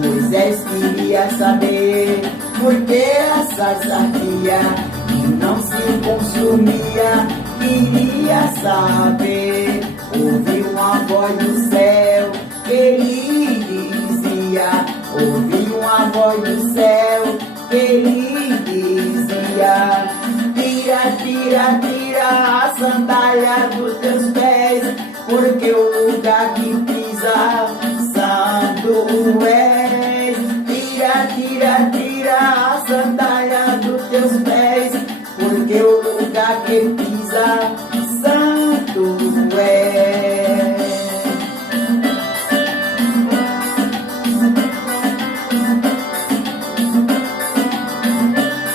Moisés queria saber por que essa sardia não se consumia. Queria saber, ouvi uma voz do céu que lhe dizia, ouvi uma voz do céu que lhe dizia: tira, tira, tira a sandália dos teus pés, porque o lugar